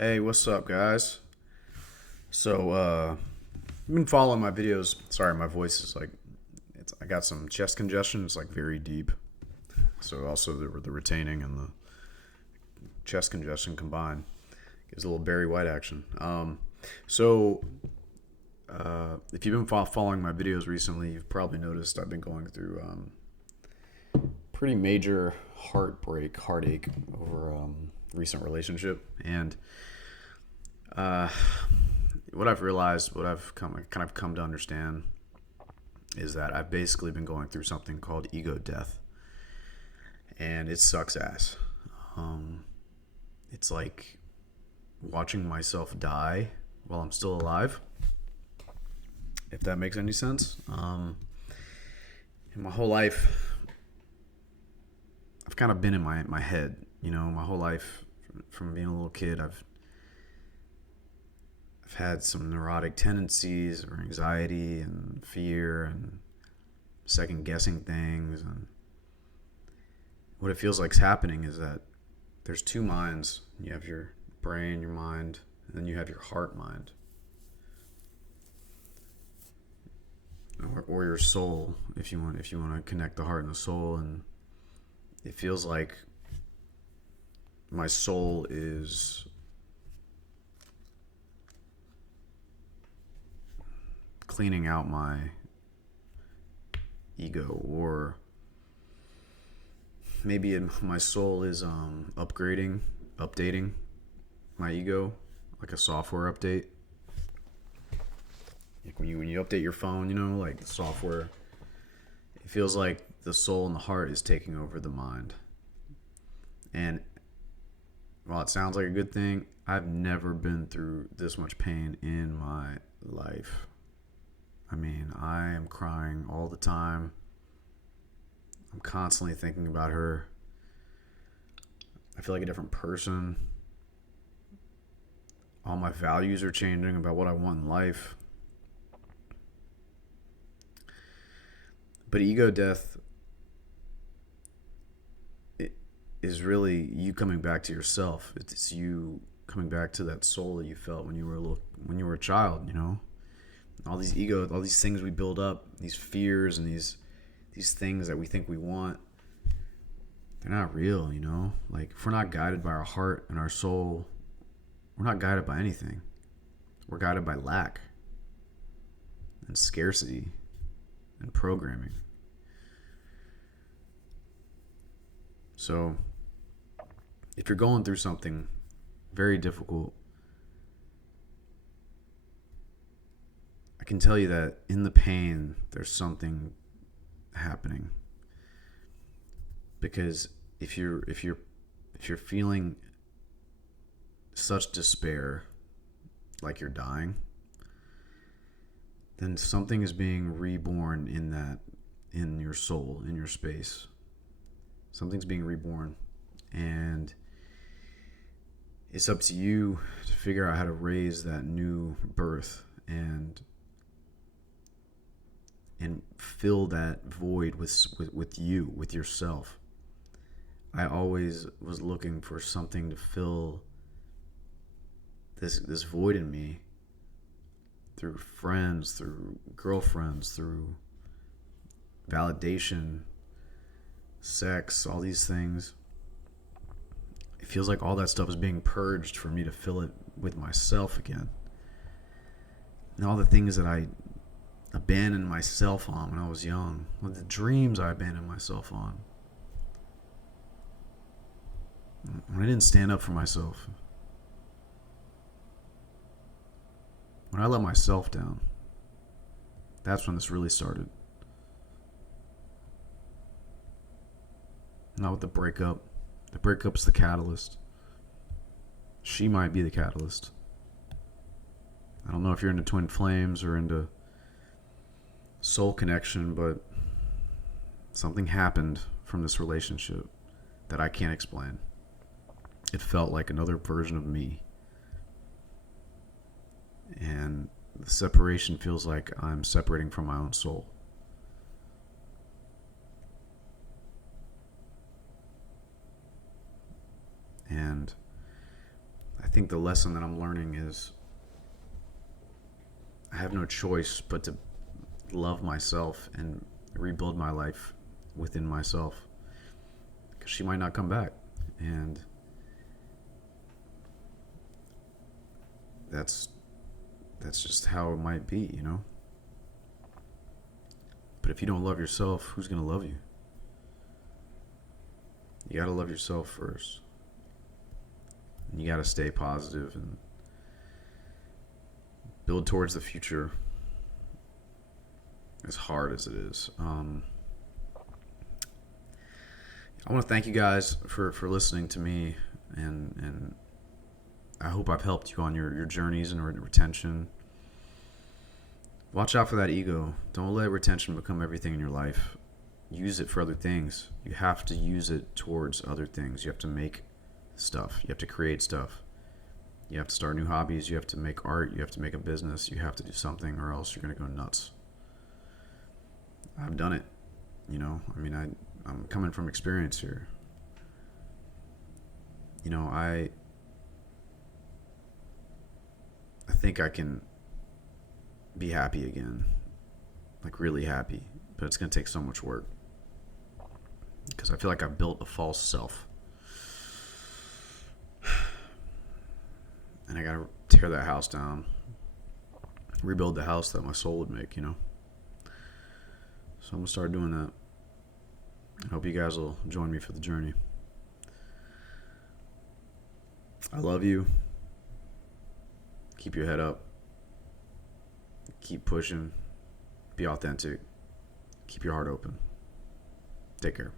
Hey, what's up, guys? You've been following my videos. Sorry, my voice is like, I got some chest congestion. It's like very deep. So also the retaining and the chest congestion combined gives a little Barry White action. So if you've been following my videos recently, you've probably noticed I've been going through pretty major heartache over recent relationship, and uh, what I've realized, what I've kind of come to understand, is that I've basically been going through something called ego death, and it sucks ass. Um, it's like watching myself die while I'm still alive, if that makes any sense. In my whole life, I've kind of been in my head, my whole life from being a little kid. I've had some neurotic tendencies or anxiety and fear and second guessing things. And what it feels like's happening is that there's two minds. You have your brain, your mind, and then you have your heart mind. Or your soul, if you want to connect the heart and the soul. And it feels like my soul is cleaning out my ego, or maybe my soul is updating my ego, like a software update. Like when you update your phone, like the software, it feels like the soul and the heart is taking over the mind. And while it sounds like a good thing, I've never been through this much pain in my life. I mean, I am crying all the time. I'm constantly thinking about her. I feel like a different person. All my values are changing about what I want in life. But ego death is really you coming back to yourself. It's you coming back to that soul that you felt when you were a child. All these things we build up, these fears and these things that we think we want, they're not real. Like, if we're not guided by our heart and our soul, we're not guided by anything. We're guided by lack and scarcity and programming. So if you're going through something very difficult, I can tell you that in the pain there's something happening. Because if you're feeling such despair, like you're dying, then something is being reborn in your soul, in your space. Something's being reborn, and it's up to you to figure out how to raise that new birth and fill that void with you, with yourself. I always was looking for something to fill this void in me, through friends, through girlfriends, through validation, sex, all these things. It feels like all that stuff is being purged for me to fill it with myself again. And all the things that I abandoned myself on when I was young, all the dreams I abandoned myself on, when I didn't stand up for myself, when I let myself down, that's when this really started. Not with the breakup. The breakup's the catalyst. She might be the catalyst. I don't know if you're into twin flames or into soul connection, but something happened from this relationship that I can't explain. It felt like another version of me. And the separation feels like I'm separating from my own soul. And I I think the lesson that I'm learning is I have no choice but to love myself and rebuild my life within myself, because she might not come back, and that's just how it might be, you know. But if you don't love yourself, who's gonna love you? You gotta love yourself first, and you gotta stay positive and build towards the future, as hard as it is. I want to thank you guys for listening to me, and I hope I've helped you on your journeys and retention. Watch out for that ego. Don't let retention become everything in your life. Use it for other things. You have to use it towards other things. You have to make stuff. You have to create stuff. You have to start new hobbies. You have to make art. You have to make a business. You have to do something, or else you're going to go nuts. I've done it. You know, I mean, I'm coming from experience here. You know, I think I can be happy again. Like, really happy. But it's going to take so much work. Because I feel like I've built a false self. And I got to tear that house down. Rebuild the house that my soul would make, you know. So I'm going to start doing that. I hope you guys will join me for the journey. I love you. Keep your head up. Keep pushing. Be authentic. Keep your heart open. Take care.